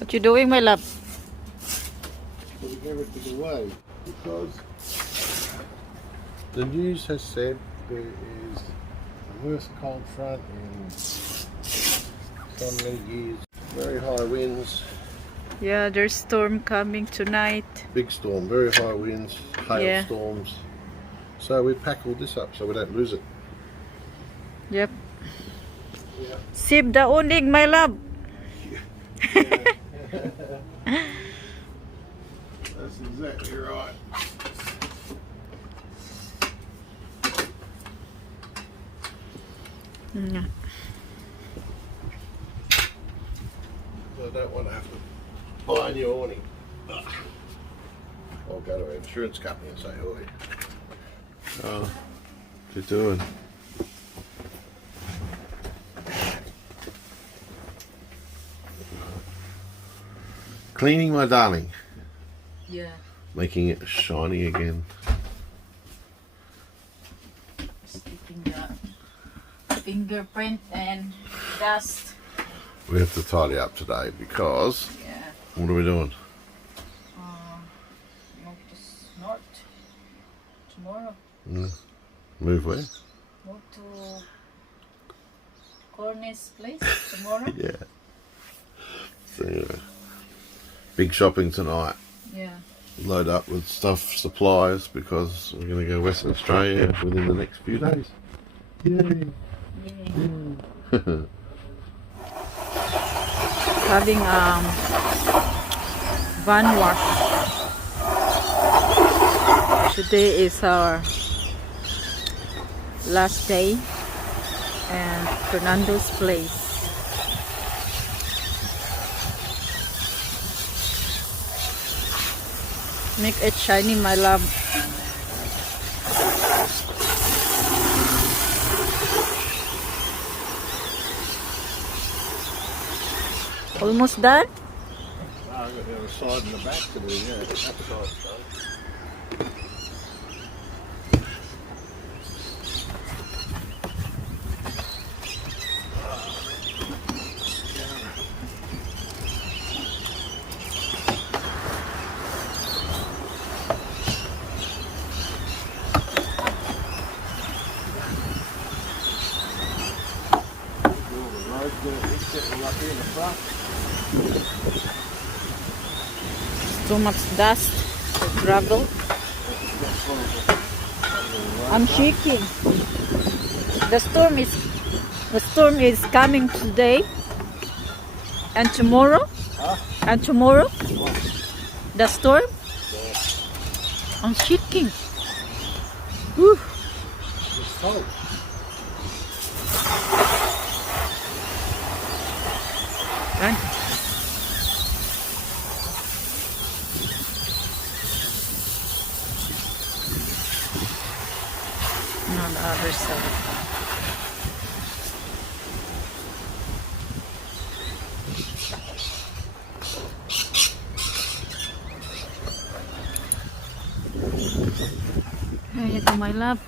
What you doing, my love? Putting everything away because the news has said there is the worst cold front in so many years. Very high winds. Yeah, there's storm coming tonight. Big storm, very high winds, Yeah. hailstorms. So we pack all this up so we don't lose it. Yep. Yeah. Sip the unig, my love. That's exactly right. Yeah. So I don't want to have to buy a new awning. I'll go to an insurance company and say, oi. Oh, what you doing? Cleaning, my darling. Yeah. Making it shiny again. Sticking the fingerprint and dust. We have to tidy up today because Yeah. what are we doing? Move to north tomorrow. Move where? Move to Corney's place tomorrow. Yeah. So, big shopping tonight. Yeah. Load up with stuff, supplies, because we're going to go Western Australia within the next few days. Yay! Yay. Having van wash. Today is our last day and Fernando's place. Make it shiny, my love. Almost done? I've got the other side and the back to do, yeah. That side's done. Too much dust, gravel. I'm shaking. The storm is coming today and tomorrow. And tomorrow, the storm. I'm shaking. Whew. It's cold. Run. On the other side. There you go, my love.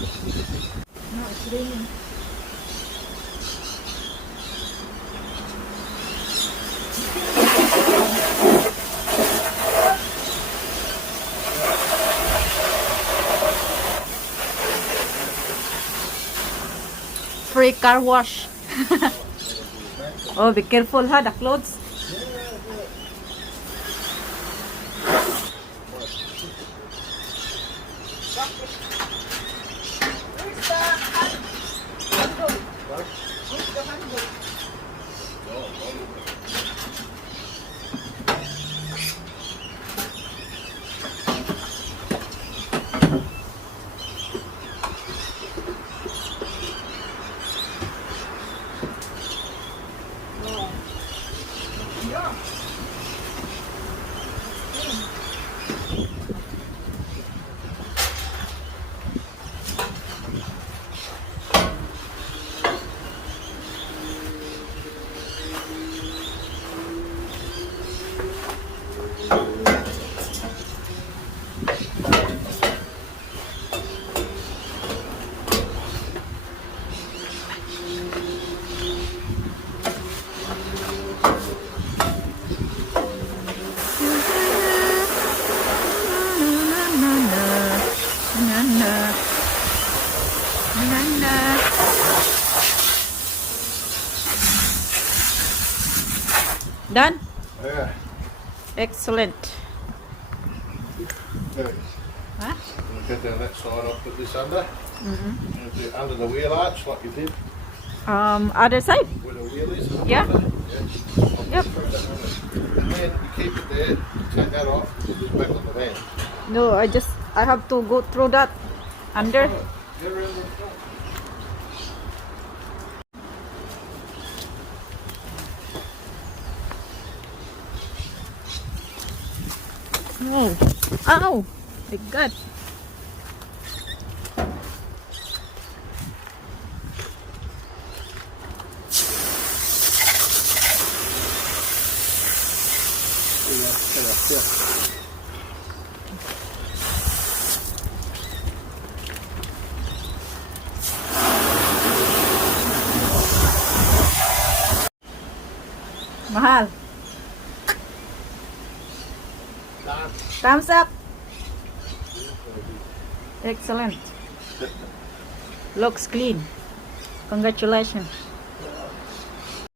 No, it's raining. Free car wash. Oh, be careful ha, the clothes. Done? Yeah. Excellent. There. Huh? Get down that side, I'll put this under. And do it under the wheel arch like you did Other side? where the wheel is. Yeah. Yeah. Yep. And then you keep it there, take that off, put it back on the van. No, I have to go through that under. Get around the front. Oh, ow, my God. Mahal. Done. Thumbs up. Excellent. Looks clean. Congratulations.